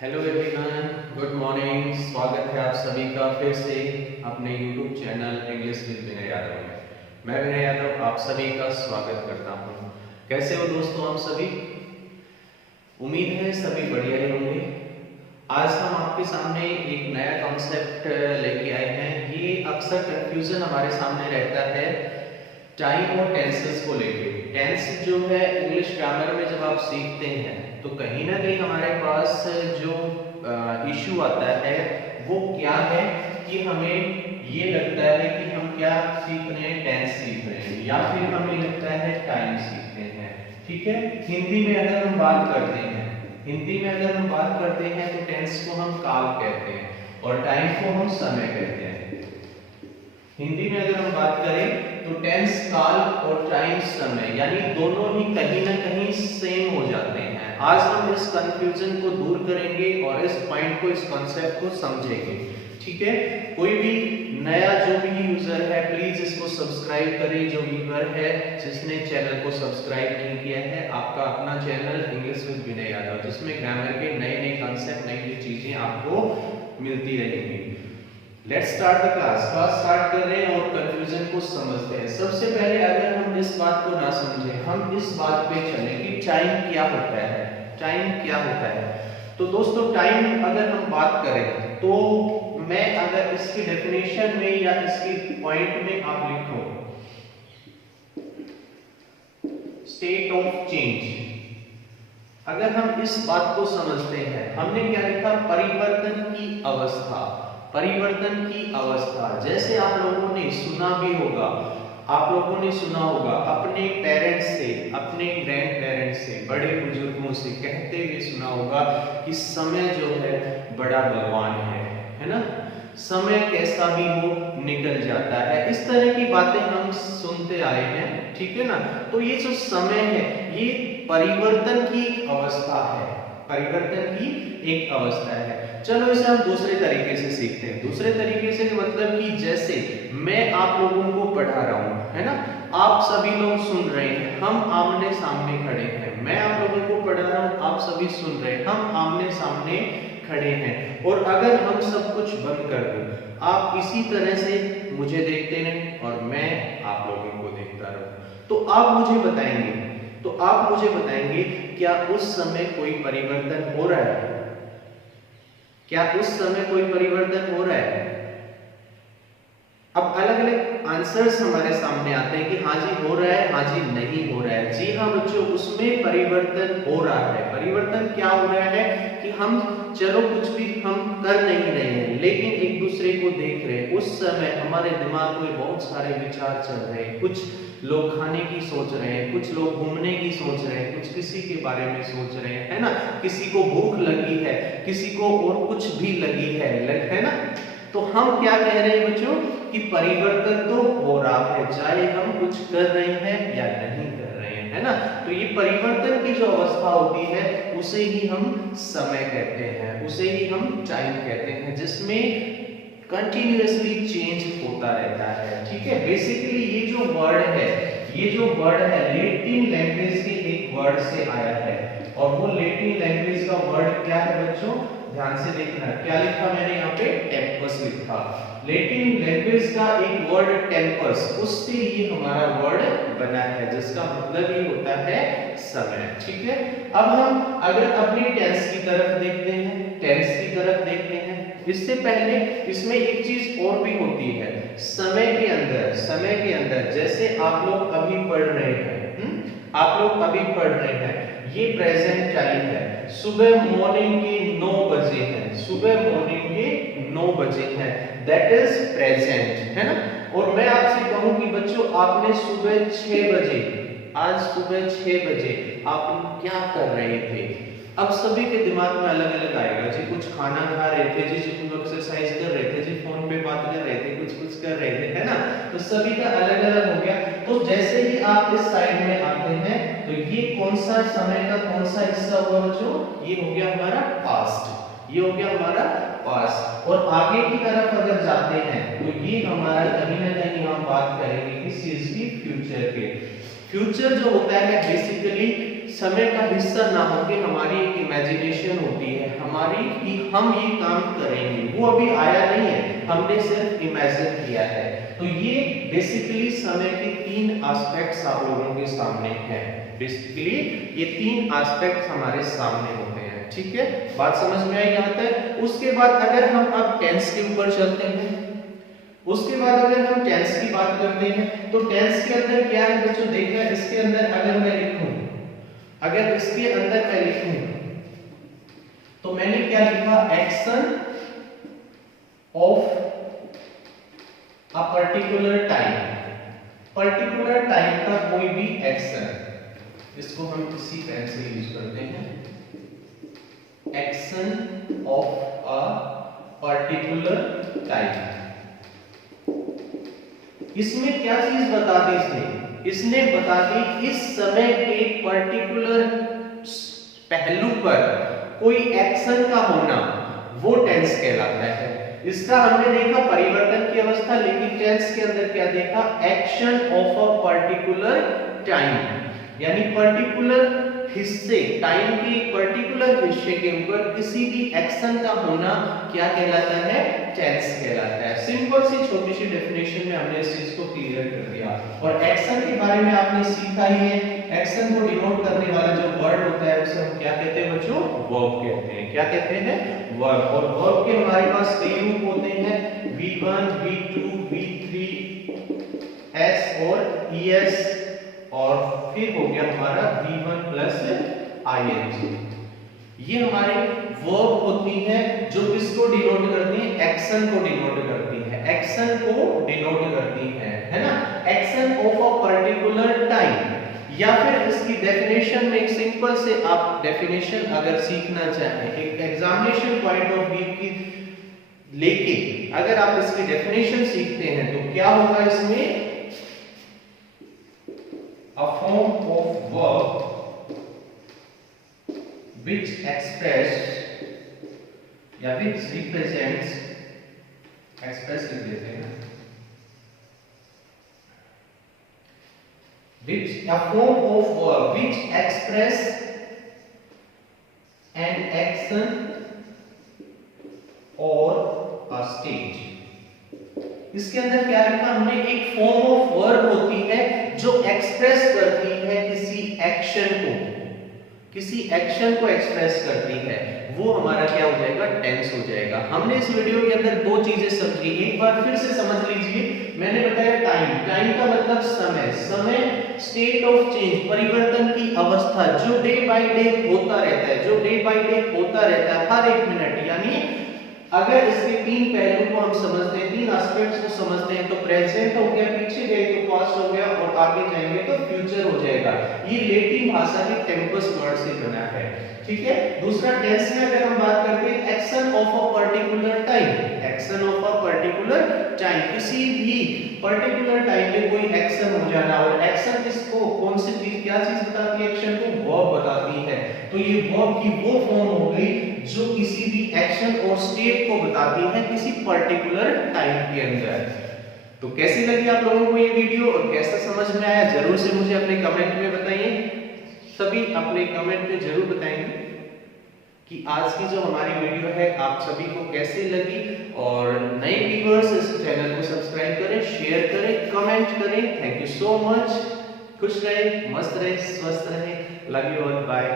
Hello everyone, good morning. स्वागत है आप सभी का फिर से अपने YouTube channel English with Vinay Yadav में। मैं विनय यादव आप सभी का स्वागत करता हूं। कैसे हो दोस्तों आप सभी? उम्मीद है सभी बढ़िया ही होंगे। आज हम आपके सामने एक नया कॉन्सेप्ट लेके आए हैं। ये अक्सर कंफ्यूजन हमारे सामने रहता है टाइम और टेंसेस को लेके। टेंस जो है इंग्लिश ग्रामर में जब आप सीखते हैं तो कहीं ना कहीं हमारे पास जो इशू आता है वो क्या है कि हमें ये लगता है कि हम क्या सीख रहे हैं, टेंस सीख रहे हैं, या फिर हमें लगता है टाइम सीख रहे हैं। ठीक है, हिंदी में अगर हम बात करते हैं तो टेंस को हम काल कहते हैं और टाइम को हम समय कहते हैं। हिंदी में अगर हम बात करें तो टेंस काल और टाइम समय, यानी दोनों ही कहीं ना कहीं सेम हो जाते हैं। आज हम इस कंफ्यूजन को दूर करेंगे और इस पॉइंट को, इस कॉन्सेप्ट को समझेंगे। ठीक है, कोई भी नया जो भी यूजर है प्लीज इसको सब्सक्राइब करें। जो व्यूअर है जिसने चैनल को सब्सक्राइब नहीं किया है, आपका अपना channel English with Vinay Yadav, जिसमें ग्रामर के नए नए कॉन्सेप्ट, नई नई चीजें आपको मिलती रहेंगी। Let's start the class start कर रहे हैं और कंफ्यूजन को समझते हैं। सबसे पहले अगर हम इस बात को ना समझें, हम इस बात पे चलें कि टाइम क्या होता है। टाइम क्या होता है? तो दोस्तों टाइम अगर हम बात करें तो मैं अगर इसकी डेफिनेशन में या इसकी पॉइंट में आप लिखो स्टेट ऑफ चेंज, अगर हम इस बात को समझते हैं, हमने क्या लिखा? परिवर्तन की अवस्था। परिवर्तन की अवस्था, जैसे आप लोगों ने सुना भी होगा, आप लोगों ने सुना होगा अपने पेरेंट्स से, अपने ग्रैंड पेरेंट्स से, बड़े बुजुर्गों से कहते हुए सुना होगा कि समय जो है बड़ा बलवान है ना, समय कैसा भी हो निकल जाता है। इस तरह की बातें हम सुनते आए हैं, ठीक है ना। तो ये जो समय है ये परिवर्तन की एक अवस्था है, परिवर्तन की एक अवस्था है। चलो इसे हम दूसरे तरीके से सीखते हैं। दूसरे तरीके से मतलब कि जैसे मैं आप लोगों को पढ़ा रहा हूं, है ना, आप सभी लोग सुन रहे हैं, हम आमने सामने खड़े हैं। मैं आप लोगों को पढ़ा रहा हूं, आप सभी सुन रहे हैं, हम आमने सामने खड़े हैं। और अगर हम सब कुछ बंद कर दें, आप इसी तरह से मुझे देखते रहें और मैं आप लोगों को देखता रहूं, तो आप मुझे बताएंगे क्या उस समय कोई परिवर्तन हो रहा है? क्या उस समय कोई परिवर्तन हो रहा है? अब अलग अलग आंसर्स हमारे सामने आते हैं कि हाँ जी हो रहा है, हाँ जी नहीं हो रहा है। जी हाँ बच्चों, उसमें परिवर्तन हो रहा है। परिवर्तन क्या हो रहा है कि हम चलो कुछ भी हम कर नहीं रहे हैं, लेकिन एक दूसरे को देख रहे हैं। उस समय हमारे दिमाग में बहुत सारे विचार चल रहे हैं। कुछ लोग खाने की सोच रहे हैं, कुछ लोग घूमने की सोच रहे हैं, कुछ किसी के बारे में सोच रहे हैं, है ना। किसी को भूख लगी है, किसी को और कुछ भी लगी है ना। तो हम क्या कह रहे हैं बच्चों कि परिवर्तन तो हो रहा है, चाहे हम कुछ कर रहे हैं या नहीं कर रहे हैं, है ना। तो ये परिवर्तन की जो अवस्था होती है उसे ही हम समय कहते हैं, उसे ही हम टाइम कहते हैं, जिसमें कंटिन्यूअसली चेंज होता रहता है। ठीक है, बेसिकली ये जो वर्ड है लैटिन लैंग्वेज के एक वर्ड से आया है। और वो लैटिन लैंग्वेज का वर्ड क्या है बच्चों? ध्यान से देखना, क्या लिखा मैंने यहाँ पे? टेम्पस लिखा। लैटिन लैंग्वेज का एक वर्ड टेम्पस, उससे ये हमारा वर्ड बना है, जिसका मतलब ये होता है समय। ठीक है, अब हम अगर अपनी टेंस की तरफ देखते हैं, इससे पहले इसमें एक चीज और भी होती है। समय के अंदर जैसे आप लोग अभी पढ़ रहे हैं, ये प्रेजेंट टाइम है। सुबह मॉर्निंग के 9 बजे हैं, दैट इज प्रेजेंट, है ना। और मैं आपसे कहूं कि बच्चों आपने सुबह 6 बजे, आज सुबह 6 बजे आप क्या कर रहे थे? अब सभी के दिमाग में अलग अलग आएगा जी। कुछ खाना खा रहे थे जी, कुछ एक्सरसाइज कर रहे थे जी, फोन पे बात कर रहे थे, कुछ कर रहे थे, है ना। तो सभी का अलग अलग हो गया। तो जैसे ही आप इस साइड में आते हैं तो ये कौन सा समय का कौन सा हिस्सा हुआ बच्चों? ये हो गया हमारा पास्ट। और आगे की तरफ अगर जाते हैं तो ये हमारा कहीं ना कहीं हम बात करेंगे किस चीज की? फ्यूचर के। फ्यूचर जो होता है बेसिकली समय का हिस्सा ना होके हमारी एक इमेजिनेशन होती है हमारी कि हम ये काम करेंगे, वो अभी आया नहीं है, हमने सिर्फ इमेजिन किया है। तो ये बेसिकली समय के 3 एस्पेक्ट्स आप लोगों के सामने हैं। बेसिकली ये 3 एस्पेक्ट्स हमारे सामने होते हैं। ठीक है, बात समझ में आई यहाँ तक। उसके बाद अगर हम अब टेंस के ऊपर चलते हैं, उसके बाद अगर हम टेंस की बात करते हैं तो टेंस के अंदर क्या है बच्चों, देखना इसके अंदर अगर मैं लिखूं, अगर इसके अंदर मैं लिखूं तो मैंने क्या लिखा, action of a particular time, particular time का कोई भी एक्शन, इसको हम इसी पेन से यूज करते हैं, action of a particular time. इसमें क्या चीज बता दी इसने बता दी इस समय के पर्टिकुलर पहलू पर कोई एक्शन का होना, वो टेंस कहलाता है। इसका हमने देखा परिवर्तन की अवस्था, लेकिन टेंस के अंदर क्या देखा, action of a particular time, यानी पर्टिकुलर हिस्से, टाइम के एक पर्टिकुलर हिस्से के ऊपर किसी भी एक्शन का होना क्या कहलाता है, टेंस कहलाता है। सिंपल सी छोटी सी डेफिनेशन में हमने इस चीज को क्लियर कर दिया। और एक्शन के बारे में आपने सीखा ही है, एक्शन को डिनोट करने वाला जो वर्ड होता है उसे हम क्या कहते हैं बच्चों, वर्ब कहते हैं। क्या कहते हैं, वर्ब। और वर्ब के हमारे पास कई रूप होते हैं, V1, V2, V3, S और ES, और फिर हो गया हमारा V1 प्लस ING। ये हमारे वर्ब होती है जो किसको डिनोट करती है, एक्शन को डिनोट करती है, एक्शन को डिनोट करती है ना, action of a particular time. या फिर इसकी डेफिनेशन में एक सिंपल से आप डेफिनेशन अगर सीखना चाहें, एक एग्जामिनेशन पॉइंट ऑफ व्यू की लेके अगर आप इसकी डेफिनेशन सीखते हैं तो क्या होगा इसमें, a form of verb which express या which represents, express लिख देते हैं, which a form of verb which express an action or a state। इसके अंदर क्या लिखा हमने, एक फॉर्म ऑफ वर्ब होती है जो एक्सप्रेस करती है किसी एक्शन को, किसी एक्शन को एक्सप्रेस करती है, वो हमारा क्या हो जाएगा, टेंस हो जाएगा। हमने इस वीडियो के अंदर 2 चीजें समझी, एक बार फिर से समझ लीजिए। मैंने बताया टाइम, टाइम का मतलब समय, समय स्टेट ऑफ चेंज, परिवर्तन की अवस्था, जो डे बाय डे होता रहता है, जो डे बाय डे होता रहता है हर एक मिनट। यानी अगर इसके 3 पहलू को हम समझते हैं, 3 एस्पेक्ट्स को समझते हैं, तो प्रेजेंट हो गया, पीछे गए तो पास्ट हो गया, और आगे जाएंगे तो फ्यूचर हो जाएगा। ये लैटिन भाषा के टेम्पस वर्ड से बना है। ठीक है। दूसरा टेंस में अगर हम बात करते हैं, action of a particular time, action of a particular time, किसी भी पर्टिकुलर टाइम में कोई एक्शन हो जाना। और एक्शन किसको, कौन सी चीज, क्या चीज बताती है एक्शन को, वर्ब बताती है। तो ये वर्ब की वो फॉर्म हो गई जो किसी भी एक्शन और स्टेट को बताती है किसी पर्टिकुलर टाइम के अंदर। तो कैसी लगी आप लोगों को ये वीडियो और कैसा समझ में आया, जरूर से मुझे अपने कमेंट में बताइए। सभी अपने कमेंट में जरूर बताएंगे कि आज की जो हमारी वीडियो है आप सभी को कैसी लगी। और नए व्यूअर्स इस चैनल को सब्सक्राइब करें, शेयर करें, कमेंट करें। Thank you so much. खुश रहे, मस्त रहे, स्वस्थ रहे। Love you all, bye.